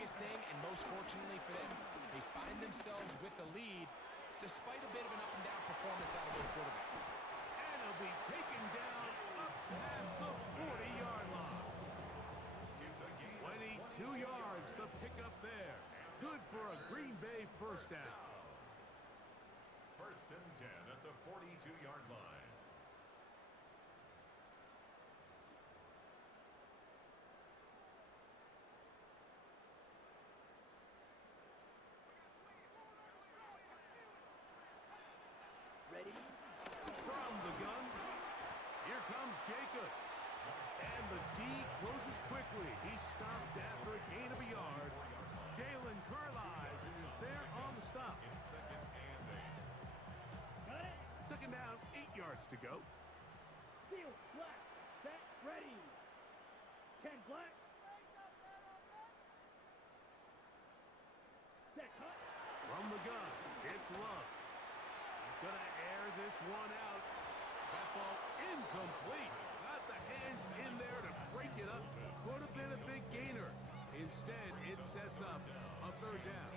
biggest thing, and most fortunately for them, they find themselves with a lead despite a bit of an up-and-down performance out of their quarterback. And he'll be taken down up past the 40-yard line. 22 yards, the pickup there. Good for a Green Bay first down. 1st and 10 at the 42-yard line. Ready? From the gun, here comes Jacobs. And the D closes quickly. He stopped after a gain of a yard. Jalen Carlisle is there on the stop. It's 2nd and 8. Got it? 2nd down, 8 yards to go. Field, black, set, ready. 10 black. Set, cut. From the gun, it's Love. He's going to air this one out. That ball incomplete. Got the hands in there to break it up. Could have been a big gainer. Instead, it sets up a 3rd down.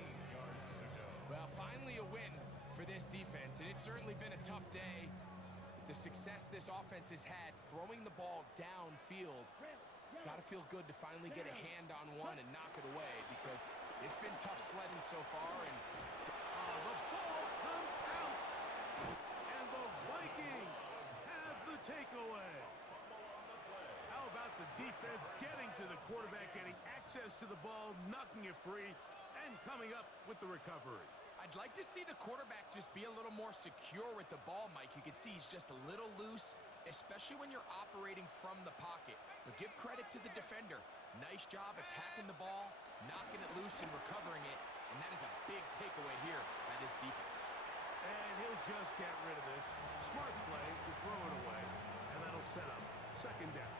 Well, finally a win for this defense, and it's certainly been a tough day. The success this offense has had throwing the ball downfield, it's got to feel good to finally get a hand on one and knock it away, because it's been tough sledding so far. And the ball comes out, and the Vikings have the takeaway. How about the defense getting to the quarterback, getting access to the ball, knocking it free, and coming up with the recovery? I'd like to see the quarterback just be a little more secure with the ball, Mike. You can see he's just a little loose, especially when you're operating from the pocket. But give credit to the defender. Nice job attacking the ball, knocking it loose and recovering it, and that is a big takeaway here by this defense. And he'll just get rid of this. Smart play to throw it away, and that'll set up 2nd down.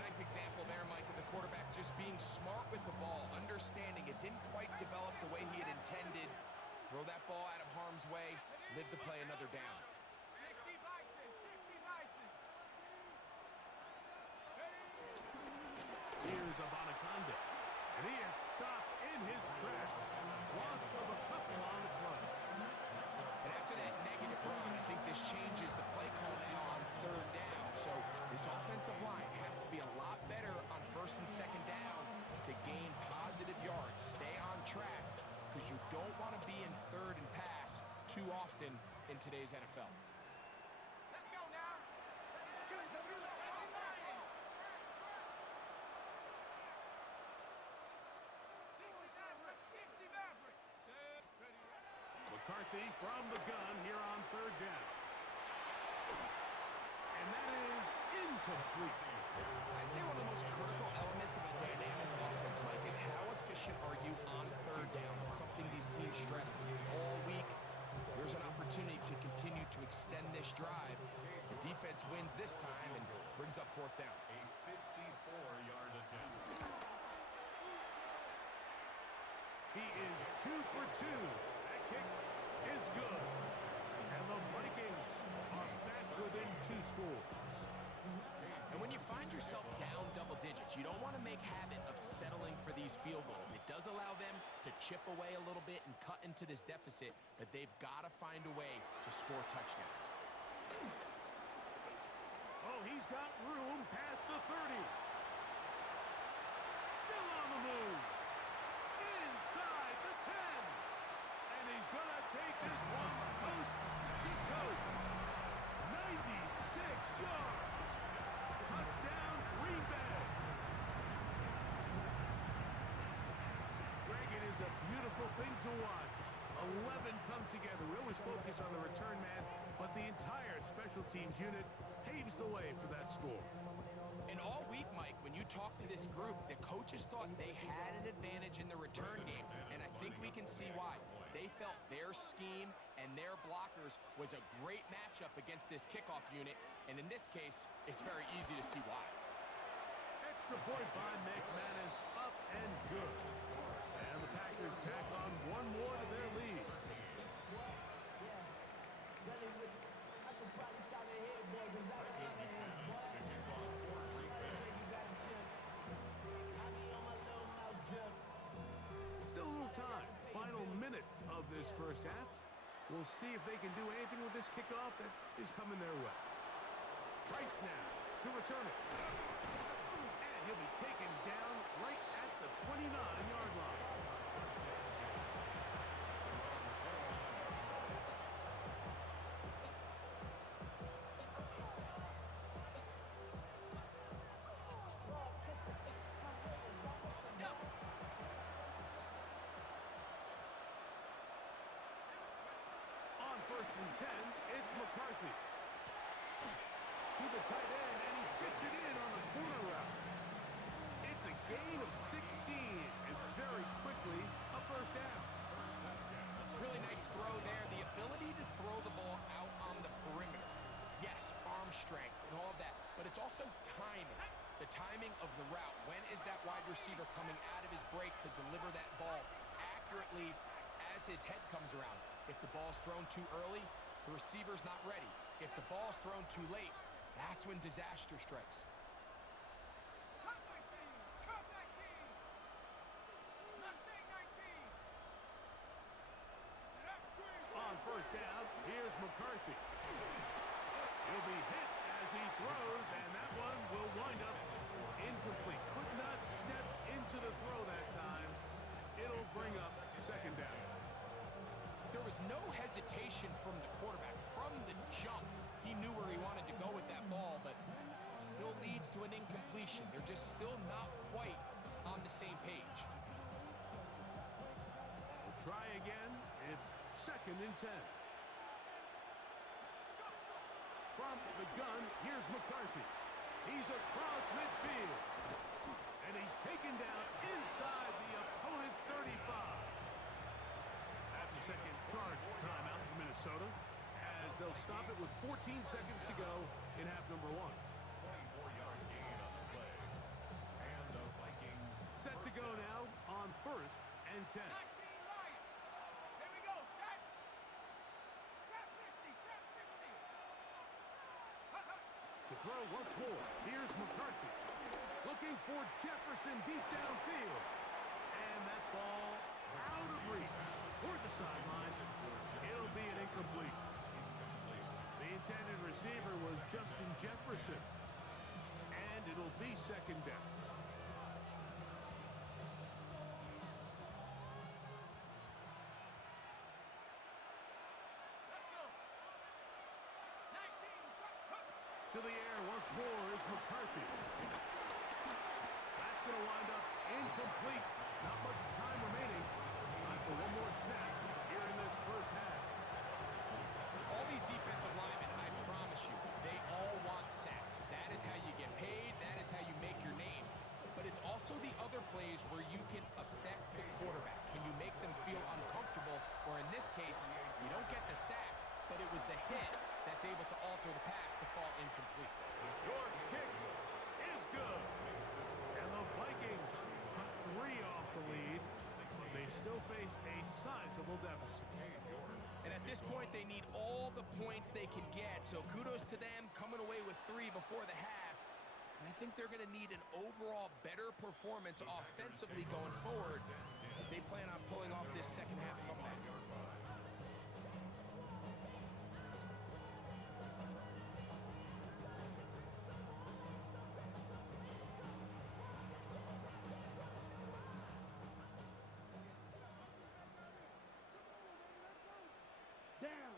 Nice example there, Mike, of the quarterback just being smart with the ball, understanding it didn't quite develop the way he had intended. Throw that ball out of harm's way, live to play another down. 60 Bison, 60 Bison. Here's Abanaconda, and he is stopped in his tracks. Loss of a couple on the play. And after that negative run, I think this changes the play call now on 3rd down. So this offensive line has to be a lot better on 1st and 2nd down to gain positive yards. Stay on track, because you don't want to be in 3rd and pass too often in today's NFL. Let's go now. 60 Maverick. Set, ready. McCarthy from the gun here on 3rd down. And that is incomplete. I'd say one of the most critical elements of a dynamic offense, Mike, is how efficient are you on 3rd down? It's something these teams stress all week. There's an opportunity to continue to extend this drive. The defense wins this time and brings up 4th down. A 54-yard attempt. He is 2 for 2. That kick is good. And the Vikings are back within 2 scores. And when you find yourself down double digits, you don't want to make habit of settling for these field goals. It does allow them to chip away a little bit and cut into this deficit, but they've got to find a way to score touchdowns. Oh, he's got room past the 30. Still on the move. Inside the 10. And he's going to take this one coast to coast. 96 yards. Touchdown, Green Bay. Greg, it is a beautiful thing to watch. 11 come together. We always focus on the return man, but the entire special teams unit paves the way for that score. And all week, Mike, when you talk to this group, the coaches thought they had an advantage in the return game, and I think we can see why. They felt their scheme and their blockers was a great matchup against this kickoff unit, and in this case, it's very easy to see why. Extra point by McManus, up and good. And the Packers tack on one more to their lead. I should probably stop the head, boy, because I got a lot of hands, boy. You got a chip. I be on my little mouse drip. We'll see if they can do anything with this kickoff that is coming their way. Price now to return it. And he'll be taken down right at the 29-yard line. On 1st and 10, it's McCarthy. To the tight end, and he fits it in on the corner route. It's a gain of 16, and very quickly, a first down. Really nice throw there. The ability to throw the ball out on the perimeter. Yes, arm strength and all of that, but it's also timing. The timing of the route. When is that wide receiver coming out of his break to deliver that ball accurately as his head comes around? If the ball's thrown too early, the receiver's not ready. If the ball's thrown too late, that's when disaster strikes. Cut 19! Cut 19! Mustang 19! On 1st down, here's McCarthy. He'll be hit as he throws, and that one will wind up incomplete. Could not step into the throw that time. It'll bring up 2nd down. There was no hesitation from the quarterback. From the jump, he knew where he wanted to go with that ball, but still leads to an incompletion. They're just still not quite on the same page. We'll try again. It's 2nd and 10. From the gun, here's McCarthy. He's across midfield. And he's taken down inside the opponent's 35. That's a second charge timeout for Minnesota, as they'll stop it with 14 seconds to go in half number 1. 24-yard gain on the play. And the Vikings Set to go now on 1st and 10. 19 Lions! Here we go, set! Trap 60, trap 60! To throw once more, here's McCarthy. Looking for Jefferson deep downfield. And that ball out of reach toward the sideline. It'll be an incompletion. The intended receiver was Justin Jefferson. And it'll be 2nd down. Let's go! 19, trap, To the air once more is McCarthy. That's going to wind up incomplete. Not much time remaining. Time for one more snap here in this first half. All these defensive linemen, I promise you, they all want sacks. That is how you get paid. That is how you make your name. But it's also the other plays where you can affect the quarterback. Can you make them feel uncomfortable? Or in this case, you don't get the sack, but it was the hit that's able to alter the pass to fall incomplete. York's kick is good. And the Vikings cut 3 off the lead, but they still face a sizable deficit. And at this point, they need all the points they can get. So kudos to them coming away with 3 before the half. And I think they're going to need an overall better performance offensively going forward if they plan on pulling off this second half comeback. Down.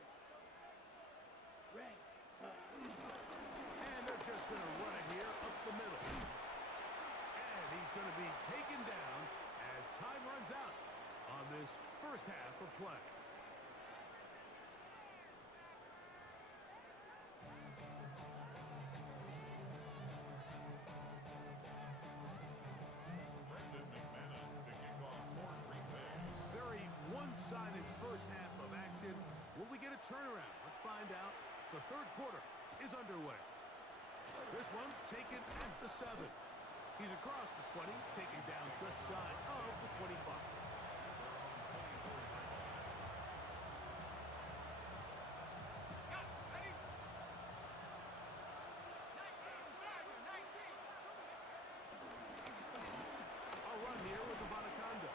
Ready. And they're just going to run it here up the middle. And he's going to be taken down as time runs out on this first half of play. Brendan McManus to kick off for Green Bay. Very one-sided first half of action. Will we get a turnaround? Let's find out. The 3rd quarter is underway. This one taken at the 7. He's across the 20, taken down just shy of the 25. Got, ready? 19, driver, 19! A run here with the Bonaconda.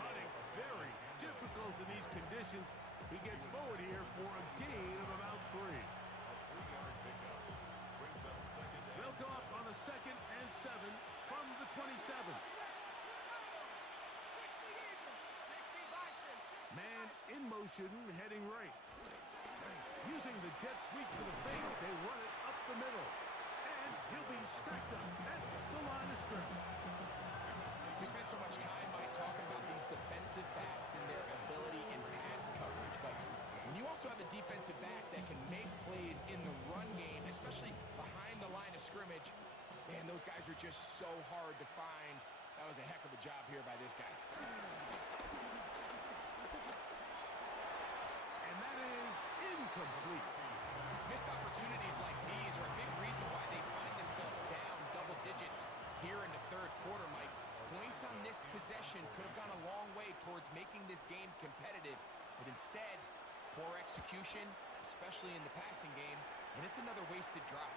Hunting very difficult in these conditions. He gets forward here for a gain of about 3. A 3-yard pickup. Brings up second and They'll go up on a 2nd and 7 from the 27. 60 Eagles. 60 Bison. 60 Man Bison. in motion, heading right. Using the jet sweep for the fake, they run it up the middle. And he'll be stacked up at the line of scrimmage. We spent so much time, Mike, talking about these defensive backs and their ability in pass coverage, but when you also have a defensive back that can make plays in the run game, especially behind the line of scrimmage, man, those guys are just so hard to find. That was a heck of a job here by this guy. And that is incomplete. Missed opportunities like these are a big reason why they find themselves down double digits here in the third quarter, Mike. Points on this possession could have gone a long way towards making this game competitive, but instead, poor execution, especially in the passing game, and it's another wasted drive.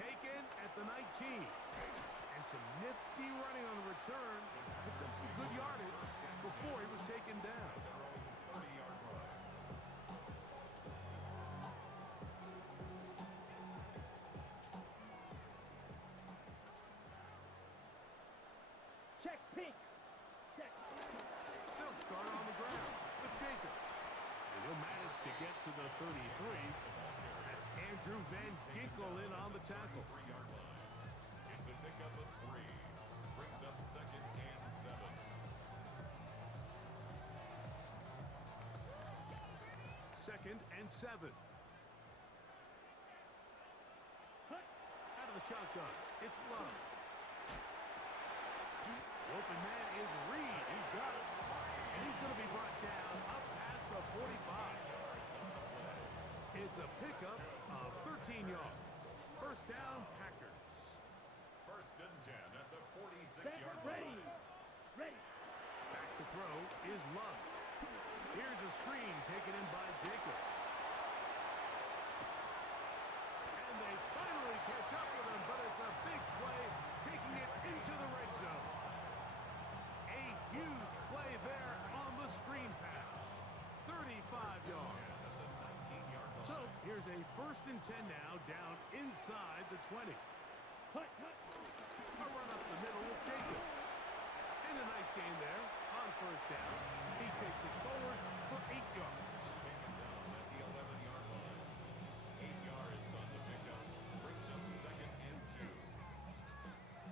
Taken at the 19. And some nifty running on the return. Picked up some good yardage before he was taken down. 30-yard run. Check pink. Check. They'll start on the ground with Jacobs. And he'll manage to get to the 33. That's Andrew Van Ginkel in on the tackle. 3-yard line. It's a pickup of 3. Brings up second and 7. Second and 7. Out of the shotgun, it's Love. The open man is Reed. He's got it. And he's going to be brought down up past the 45. It's a pickup of 13 yards. First down, Packers. First and 10 at the Set. 46-yard Ready. line. Ready. Back to throw is Love. Here's a screen taken in by Jacobs. And they finally catch up with him, but it's a big play, taking it into the red zone. A huge play there on the screen pass. 35 yards. At the 19-yard line. So here's a first and 10 now, down inside the 20. Hut, hut. A run up the middle with Jacobs. And a nice gain there on first down. He takes it forward for 8 yards. Taken down at the 11-yard line. 8 yards on the pickup. Brings up second and 2.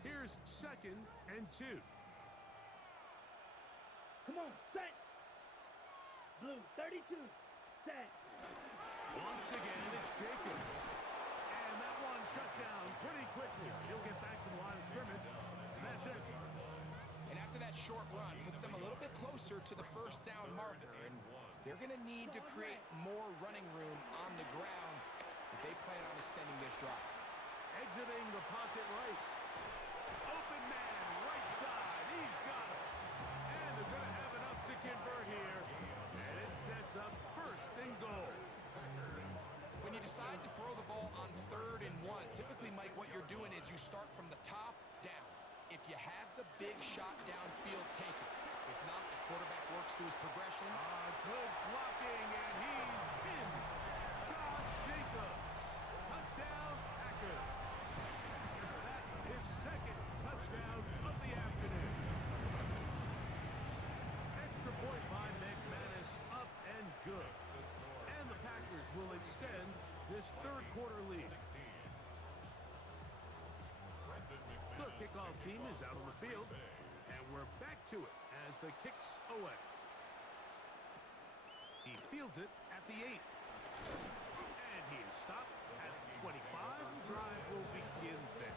Here's second and 2. Come on, set. Blue 32. Set. Once again, it's Jacobs. And that one shut down pretty quickly. He'll get back to the line of scrimmage, and that's it. And after that short run, puts them a little bit closer to the first down marker, and they're going to need to create more running room on the ground if they plan on extending this drive. Exiting the pocket right. Open man, right side. He's got it. And they're going to have enough to convert here. And it sets up first and goal. When you decide to throw the ball on 3rd and 1, typically, Mike, what you're doing is you start from the top down. If you have the big shot downfield, take it. If not, the quarterback works through his progression. Good blocking, and he's in. Josh Jacobs. Touchdown, Packers. That is second touchdown of the afternoon. Extra point by McManus, up and good. And the Packers will extend this third quarter lead. 16. The kickoff team is out on the field, and we're back to it as the kick's away. He fields it at the 8. And he is stopped at 25. The drive will begin there.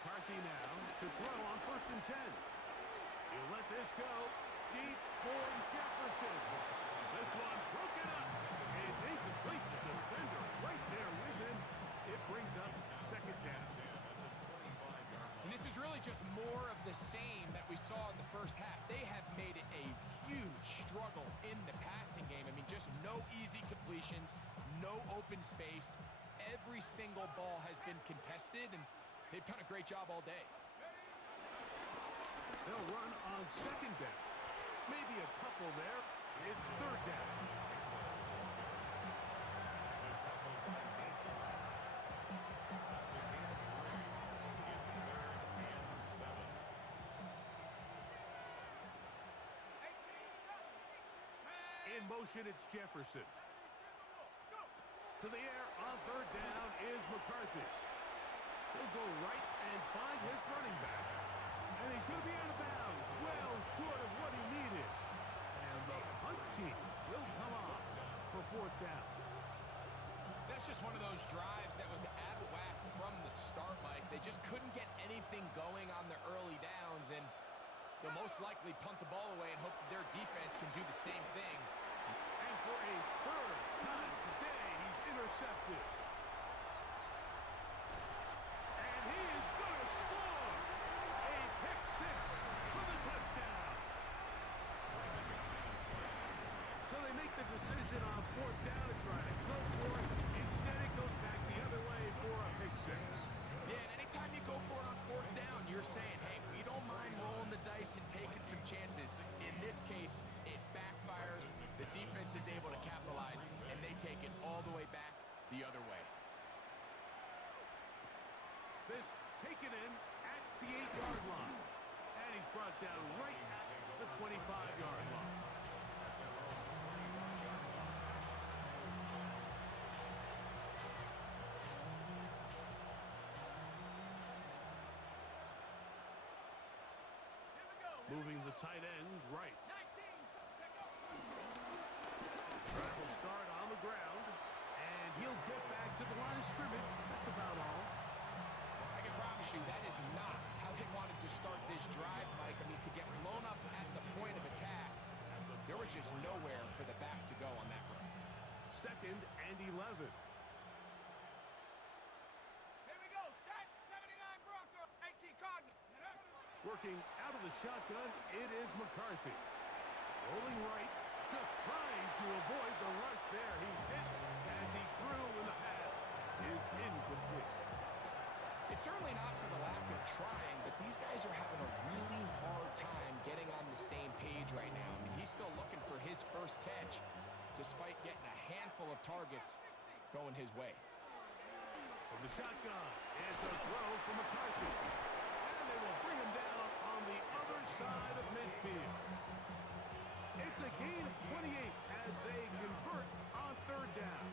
McCarthy now to throw on first and 10. He'll let this go deep for Jefferson. This one broken up. It's incomplete. The defender right there with him. It brings up second down. And this is really really just more of the same that we saw in the first half. They have made it a huge struggle in the passing game. I mean, just no easy completions, no open space. Every single ball has been contested, and they've done a great job all day. They'll run on second down. Maybe a couple there. It's third down. In motion, it's Jefferson. To the air on third down is McCarthy. He'll go right and find his running back. And he's going to be out of bounds, well short of what he needed. And the punt team will come off for fourth down. That's just one of those drives that was out of whack from the start, Mike. They just couldn't get anything going on the early downs, and they'll most likely punt the ball away and hope that their defense can do the same thing. And for a third time today, he's intercepted. And he is going to score. A pick six for the touchdown. So they make the decision on fourth down to try to go for it. Instead, it goes back the other way for a pick six. Yeah, and anytime you go for it on fourth down, you're saying, hey, we don't mind rolling the dice and taking some chances. In this case, it backfires. The defense is able to capitalize, and they take it all the way back the other way. This taken in at the 8-yard line. And he's brought down right at the 25-yard line. Moving the tight end right. Drive will start on the ground, and he'll get back to the line of scrimmage. That's about all. I can promise you that is not how they wanted to start this drive, Mike. I mean, to get blown up at the point of attack, there was just nowhere for the back to go on that run. Second and 11. Here we go, set. 79 Bronco, 18 Cardinals. Working out of the shotgun, it is McCarthy. Rolling right, just trying to avoid the rush there. He's hit as he threw, and the pass is incomplete. It's certainly not for the lack of trying, but these guys are having a really hard time getting on the same page right now. I mean, he's still looking for his first catch, despite getting a handful of targets going his way. From the shotgun, it's a throw from McCarthy. And they will bring him down on the other side of midfield. It's a gain of 28 as they convert on third down.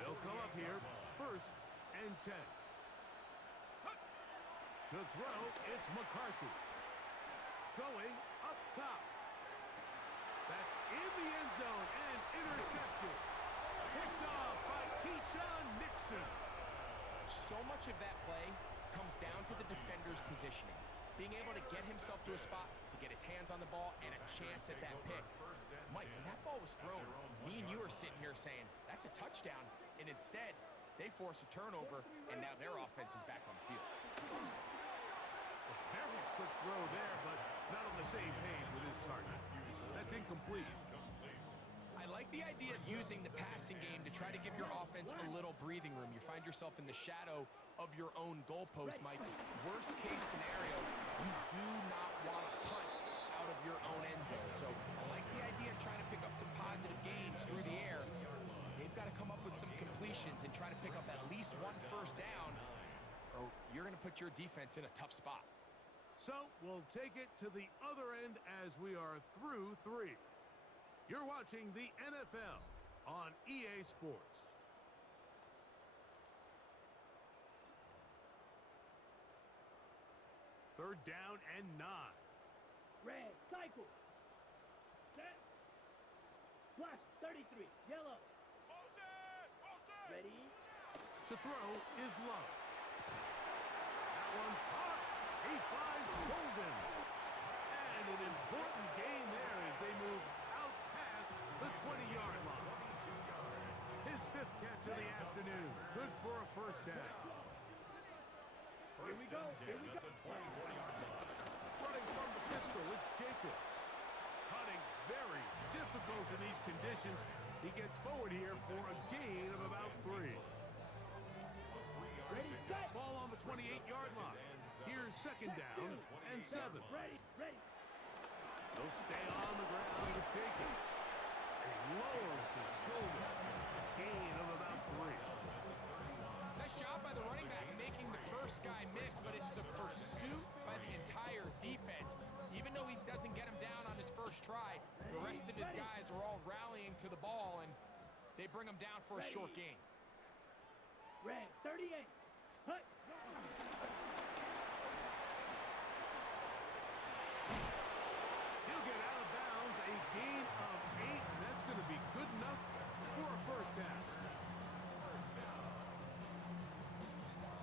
They'll come up here, first and 10. To throw, it's McCarthy. Going up top. That's in the end zone and intercepted. Picked off by Keyshawn Nixon. So much of that play comes down to the defender's positioning. Being able to get himself to a spot, to get his hands on the ball, and a chance at that pick. Mike, when that ball was thrown, me and you are sitting here saying, that's a touchdown. And instead, they force a turnover, and now their offense is back on the field. A very quick throw there, but not on the same page with his target. That's incomplete. I like the idea of using the passing game to try to give your offense a little breathing room. You find yourself in the shadow of your own goalpost, Mike. Worst case scenario, you do not want to punt out of your own end zone. So I like the idea of trying to pick up some positive gains through the air. They've got to come up with some completions and try to pick up at least one first down, or you're going to put your defense in a tough spot. So we'll take it to the other end as we are through 3. You're watching the NFL on EA Sports. Third down and 9. Red, cycle. Set. Flash, 33, yellow. Ready. To throw is Love. That one caught. He finds Golden. And an important gain there as they move out past the 20-yard line. His 5th catch of the afternoon. Good for a first down. Here we go, here we go. field in these conditions. He gets forward here for a gain of about 3. Ready, set. Ball on the 28-yard line. Here's second down and 7. Ready, ready. They'll stay on the ground with Jacobs. And he lowers the shoulder. Gain of about 3. Nice job by the running back making the first guy miss, but it's the pursuit by the entire defense. Even though he doesn't get him down on his first try, the rest of his guys are all rallying to the ball, and they bring him down for a short gain. Red, 38. Hut. He'll get out of bounds, a gain of 8, and that's going to be good enough for a first down.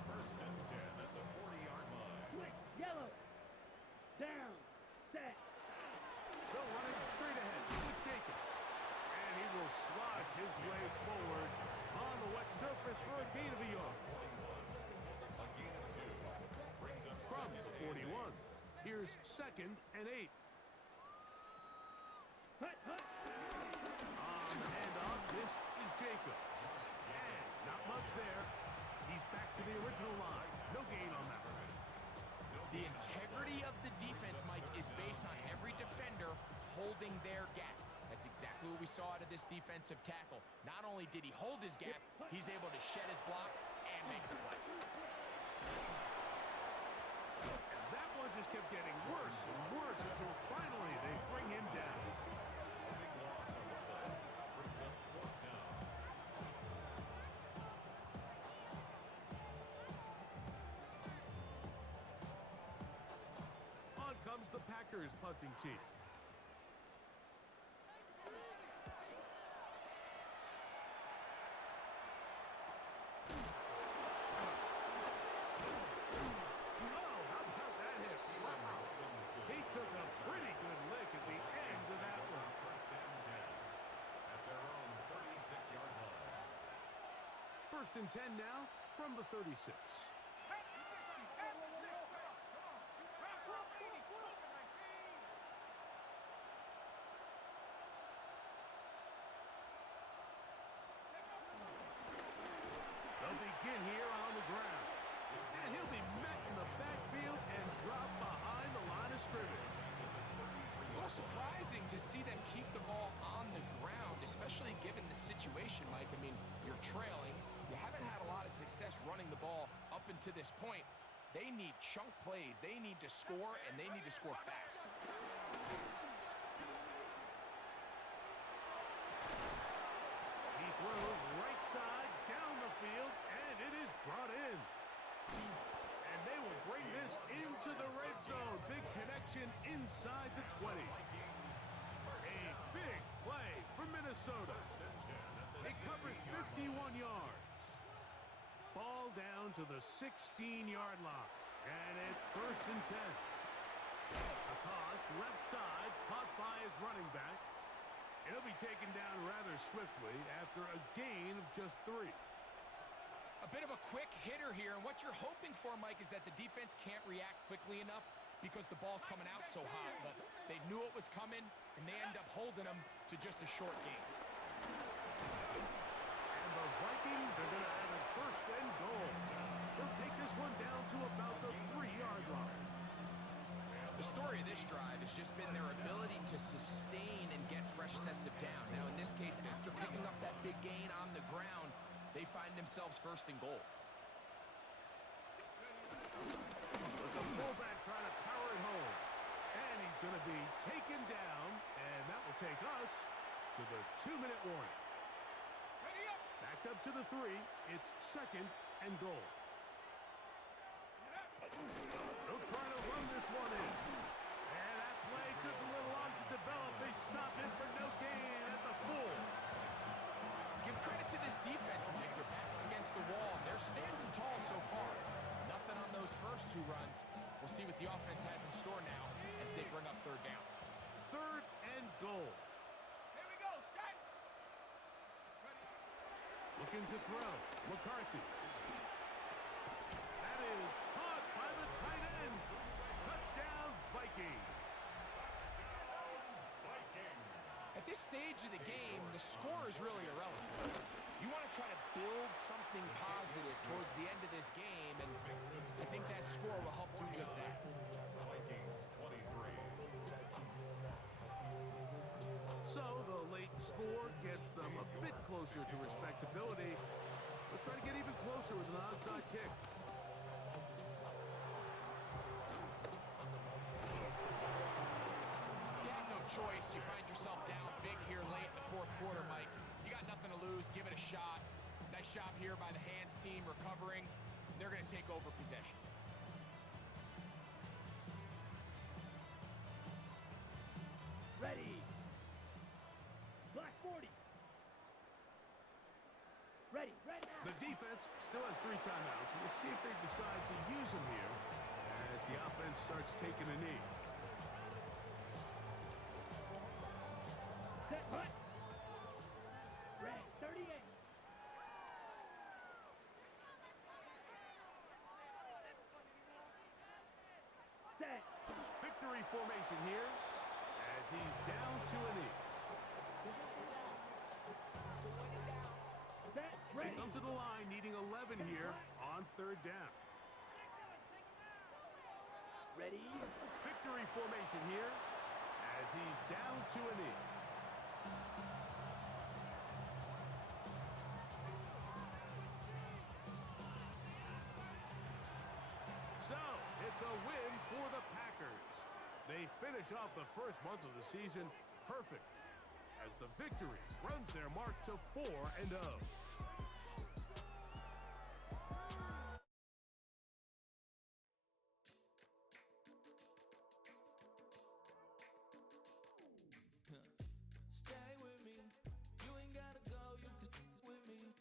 First and 10 at the 40-yard line. Switch, yellow. Down, set. They'll run it straight ahead with Jacobs. And he will slosh his way forward on the wet surface for a gain of a yard. A gain of 2. Brings up From second the and 41, here's second and 8. Hut, hut. On the handoff, this is Jacobs. And not much there. He's back to the original line. No gain on that one. The integrity of the defense, Mike, is based on every defender holding their gap. That's exactly what we saw out of this defensive tackle. Not only did he hold his gap, he's able to shed his block and make the play. And that one just kept getting worse and worse until finally they bring him down. big loss on the play. Brings up fourth down. On comes the Packers punting team. Oh, how about that hit? Wow. He took a pretty good lick at the end of that one. First and 10 at their own 36-yard line. First and 10 now from the 36. At the 60, at the 60. Come on. Round 480. Come on, 19. They'll begin here on the ground. And he'll be met in the backfield and dropped behind the line of scrimmage. A little surprising to see them keep the ball on the ground, especially given the situation, Mike. I mean, you're trailing. You haven't had a lot of success running the ball up until this point. They need chunk plays. They need to score, and they need to score fast. He throws right side down the field, and it is brought in. And they will bring this into the red zone. Big connection inside the 20. A big play for Minnesota. It covers 51 yards. Ball down to the 16-yard line. And it's first and 10. A toss left side caught by his running back. It'll be taken down rather swiftly after a gain of just 3. A bit of a quick hitter here, and what you're hoping for, Mike, is that the defense can't react quickly enough because the ball's coming out so hot. But they knew it was coming, and they end up holding them to just a short gain. And the Vikings are going to have it first and goal. They'll take this one down to about the 3-yard line. The story of this drive has just been their ability to sustain and get fresh sets of down. Now, in this case, after picking up that big gain on the ground, they find themselves first and goal. But the fullback trying to power it home. And he's going to be taken down, and that will take us to the 2-minute warning. Ready up. Backed up to the 3. It's second and goal. They'll try to run this one in. And that play took a little long to develop. They stop it for no gain at the 4. Give credit to this defense, Mike. Their back's against the wall. They're standing tall so far. Nothing on those first 2 runs. We'll see what the offense has in store now as they bring up third down. Third and goal. Here we go. Set. Ready. Looking to throw. McCarthy. That is caught by the tight end. Touchdown, Vikings. Viking. At this stage of the game, the score is really irrelevant. You want to try to build something positive towards the end of this game, and I think that score will help do just that. Vikings 23. So the late score gets them a bit closer to respectability. They'll try to get even closer with an onside kick. You have no choice. You find yourself down big here late in the fourth quarter, Mike. You got nothing to lose. Give it a shot. Nice job here by the hands team recovering. They're going to take over possession. Ready. Black 40. Ready. Ready. The defense still has 3 timeouts. We'll see if they decide to use them here as the offense starts taking a knee. Set. Hut. Red 38. Set. Victory formation here as he's down to a knee. Set. They Ready. come to the line needing 11 here on 3rd down. Ready. Victory formation here as he's down to a knee. So, it's a win for the Packers. They finish off the first month of the season perfect as the victory runs their mark to 4-0. Stay with me. You ain't gotta go, you can with me.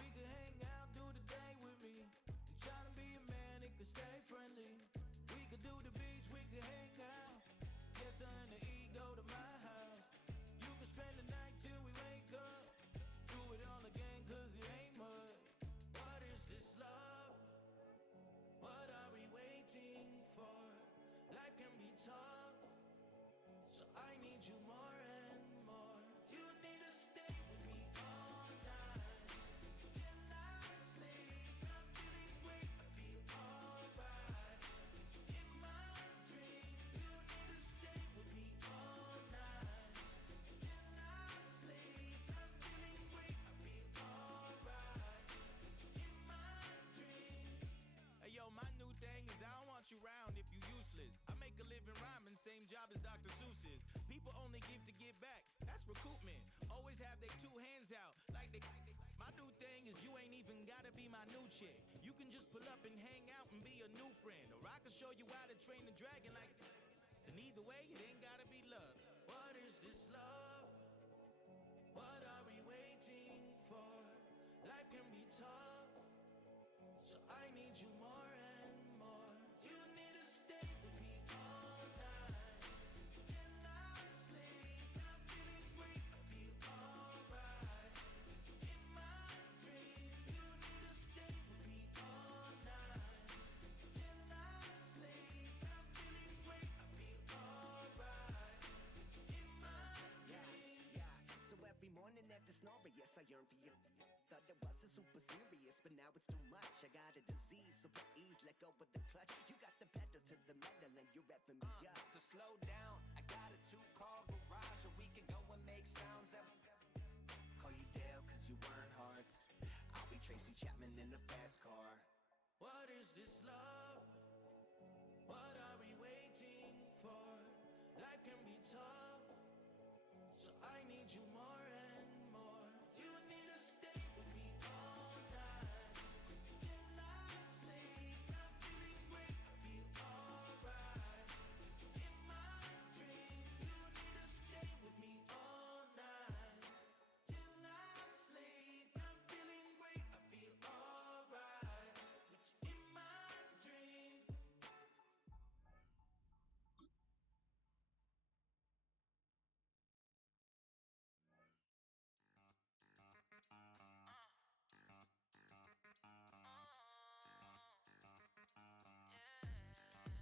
We can hang out, do the day with me. You tryna be a man, it can stay friendly. We could do the beach, we can hang out. Get something to eat, go to my house. You can spend the night till we wake up. Do it all again, cause it ain't mud. What is this love? What are we waiting for? Life can be tough, so I need you more and more. You need to stay with me all night till I sleep. I'm feeling great, I feel alright. In my dreams, you need to stay with me all night till I sleep. I'm feeling great, I feel alright. In my dreams. Hey yo, my new thing is I don't want you round if you useless. I make a living rhyming, same job as Dr. Seuss's. People only give to get back, that's recoupment. Always have their 2 hands out, like they. My new thing is you ain't even gotta be my new chick. You can just pull up and hang out and be a new friend. Or I can show you how to train the dragon like. And either way, it ain't gotta be love. What is this love? What are we waiting for? Life can be tough, so I need you more and more. You need to stay with me all night till I sleep. I'm feeling great, I feel alright. In my dreams, you need to stay with me all night till I sleep. I'm feeling great, I feel alright. In my dreams. So every morning after snoring, yes, I yearn for you. Thought it wasn't super serious, but now it's too much. I got a disease, so with ease, let go of the clutch. You got the pedal to the metal, and you're revving me up. So slow down, I got a 2-car garage, or we can go and make sounds that. Call you Dale, cause you weren't hearts. I'll be Tracy Chapman in a fast car. What is this love?